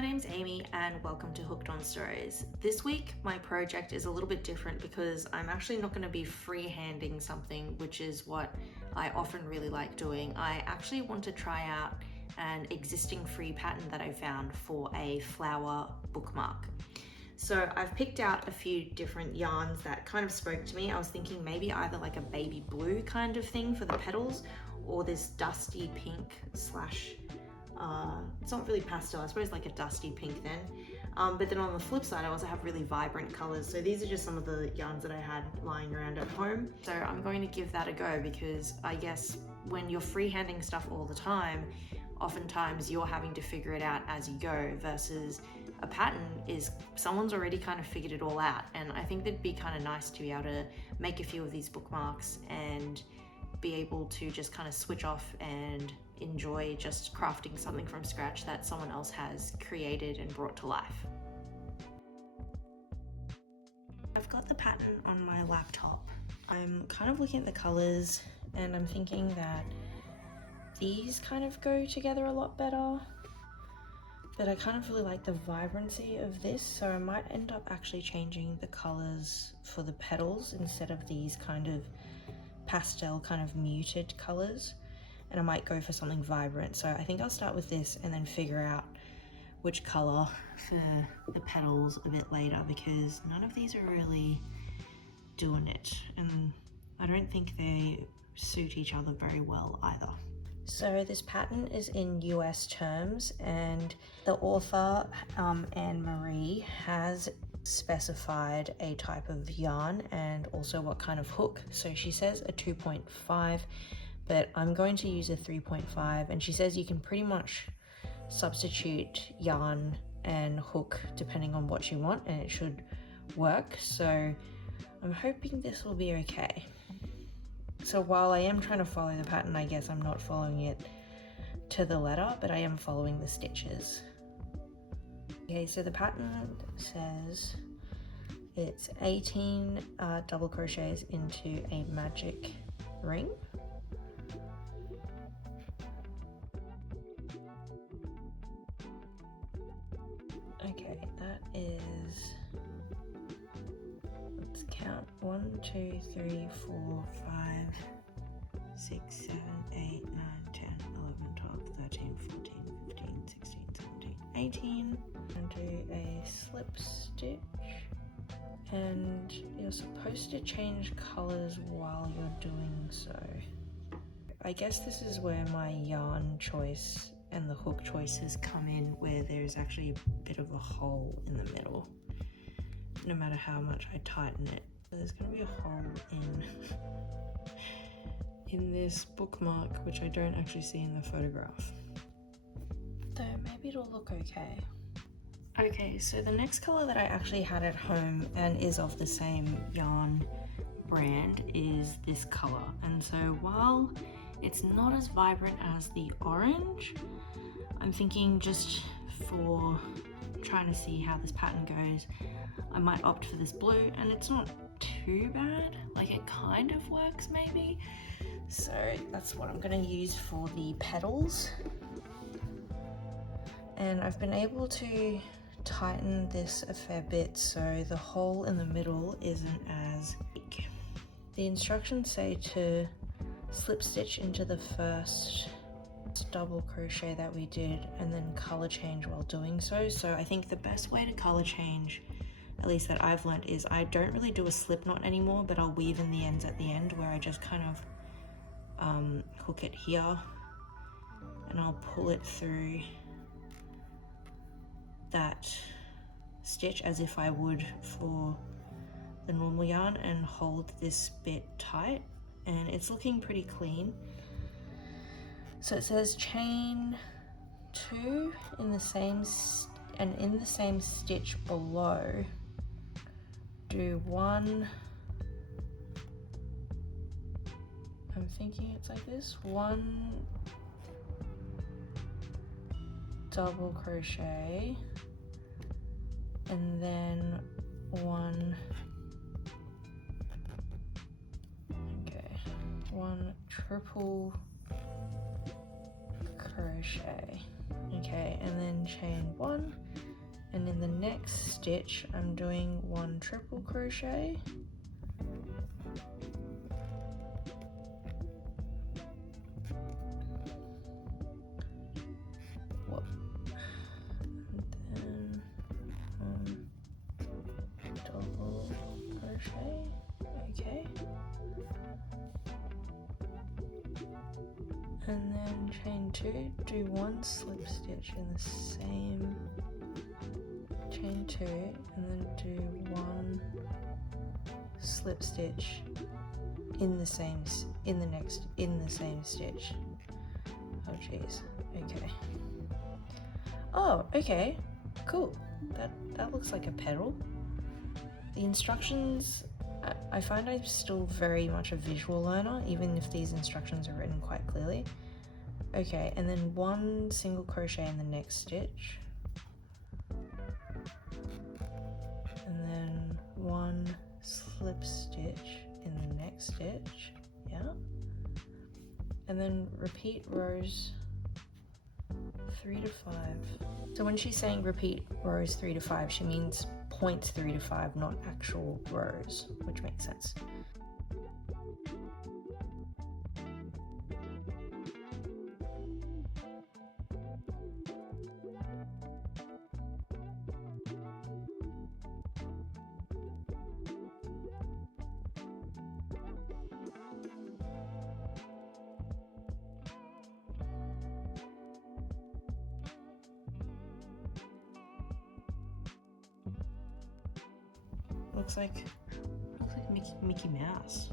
my name's Amy and welcome to Hooked on Stories. This week my project is a little bit different because I'm actually not going to be freehanding something, which is what I often really like doing. I actually want to try out an existing free pattern that I found for a flower bookmark. So I've picked out a few different yarns that kind of spoke to me. I was thinking maybe either like a baby blue kind of thing for the petals, or this dusty pink slash it's not really pastel, I suppose like a dusty pink then. But then on the flip side, I also have really vibrant colors. So these are just some of the yarns that I had lying around at home. So I'm going to give that a go because I guess when you're freehanding stuff all the time, oftentimes you're having to figure it out as you go, versus a pattern is someone's already kind of figured it all out. And I think that'd be kind of nice to be able to make a few of these bookmarks and be able to just kind of switch off and enjoy just crafting something from scratch that someone else has created and brought to life. I've got the pattern on my laptop. I'm kind of looking at the colors and I'm thinking that these kind of go together a lot better, but I kind of really like the vibrancy of this, so I might end up actually changing the colors for the petals instead of these kind of pastel kind of muted colors, and I might go for something vibrant. So I think I'll start with this and then figure out which color for the petals a bit later, because none of these are really doing it and I don't think they suit each other very well either. So this pattern is in US terms, and the author Annemarie has specified a type of yarn and also what kind of hook. So she says a 2.5, but I'm going to use a 3.5, and she says you can pretty much substitute yarn and hook depending on what you want and it should work. So I'm hoping this will be okay. So while I am trying to follow the pattern, I guess I'm not following it to the letter, but I am following the stitches. Okay, so the pattern says it's 18 double crochets into a magic ring. Okay, that is, let's count, 1, 2, 3, 4, 5, 6, 7, 8, 9, 10, 11, 12, 13, 14, 15, 16, 17, 18. And do a slip stitch, and you're supposed to change colors while you're doing so. I guess this is where my yarn choice and the hook choices come in, where there's actually a bit of a hole in the middle no matter how much I tighten it. There's going to be a hole in this bookmark, which I don't actually see in the photograph, though maybe it'll look okay. Okay, so the next color that I actually had at home and is of the same yarn brand is this color. And so while it's not as vibrant as the orange, I'm thinking just for trying to see how this pattern goes, I might opt for this blue, and it's not too bad. Like, it kind of works maybe. So that's what I'm going to use for the petals. And I've been able to tighten this a fair bit so the hole in the middle isn't as big. The instructions say to slip stitch into the first double crochet that we did and then color change while doing so. So I think the best way to color change, at least that I've learned, is I don't really do a slip knot anymore, but I'll weave in the ends at the end, where I just kind of hook it here and I'll pull it through that stitch as if I would for the normal yarn, and hold this bit tight, and it's looking pretty clean. So it says chain 2 in the same and in the same stitch below do 1, I'm thinking it's like this, 1 double crochet and then 1 triple crochet. Okay, and then chain 1 And in the next stitch, I'm doing 1 triple crochet. Whoop. And then double crochet. Okay. And then chain 2, do 1 slip stitch in the same, chain 2, and then do 1 slip stitch in the same stitch. Oh jeez. Okay. Oh, okay. Cool. That looks like a petal. The instructions, I find I'm still very much a visual learner, even if these instructions are written quite clearly. Okay, and then 1 single crochet in the next stitch. And then 1 slip stitch in the next stitch. Yeah. And then repeat rows 3 to 5. So when she's saying repeat rows 3 to 5, she means points 3 to 5, not actual rows, which makes sense. Looks like Mickey Mouse.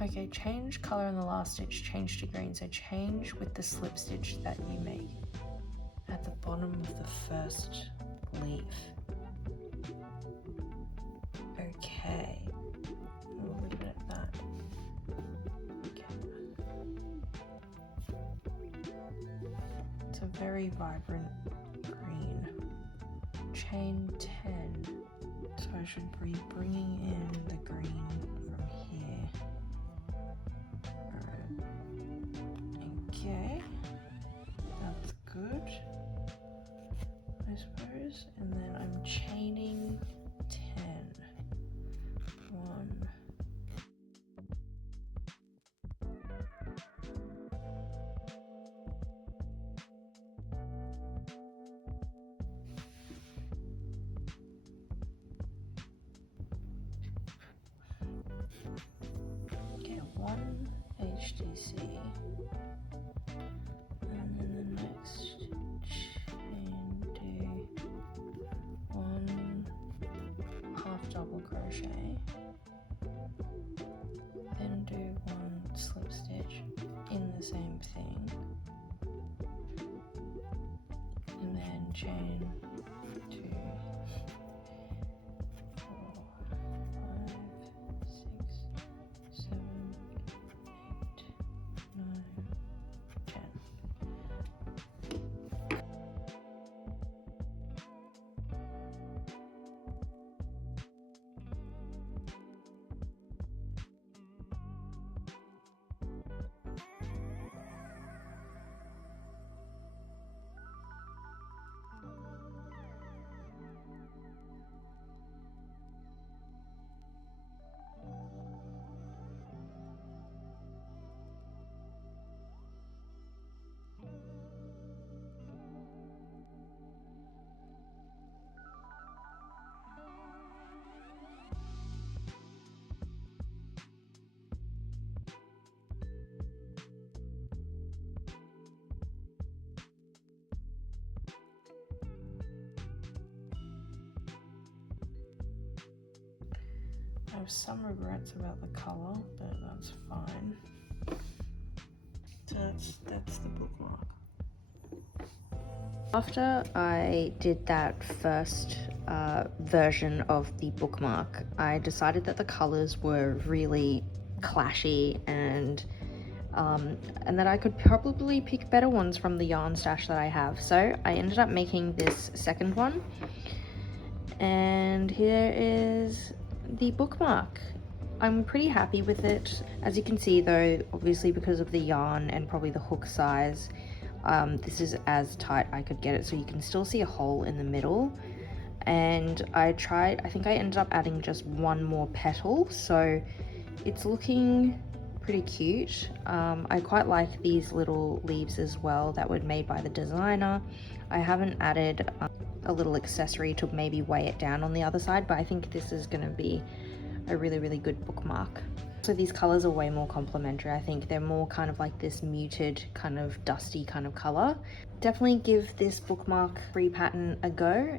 Okay, change color in the last stitch, change to green. So change with the slip stitch that you make at the bottom of the first leaf. Okay, we'll leave it at that. Okay. It's a very vibrant green. Chain 10. So I should be bringing in the green from here. Okay, that's good, I suppose. And then I'm chaining 10. 1. Okay, 1 HDC. And then the next chain, do 1 half double crochet, then do 1 slip stitch in the same thing, and then chain 2, 4, 5, 6, 7, 8, 9, 10. I have some regrets about the color, but that's fine. So that's the bookmark. After I did that first version of the bookmark, I decided that the colors were really clashy and that I could probably pick better ones from the yarn stash that I have. So I ended up making this second one, and here is the bookmark. I'm pretty happy with it. As you can see though, obviously because of the yarn and probably the hook size, this is as tight I could get it, so you can still see a hole in the middle. And I think I ended up adding just one more petal, so it's looking pretty cute. I quite like these little leaves as well that were made by the designer. I haven't added a little accessory to maybe weigh it down on the other side, but I think this is going to be a really good bookmark. So these colors are way more complementary. I think they're more kind of like this muted kind of dusty kind of color. Definitely give this bookmark free pattern a go.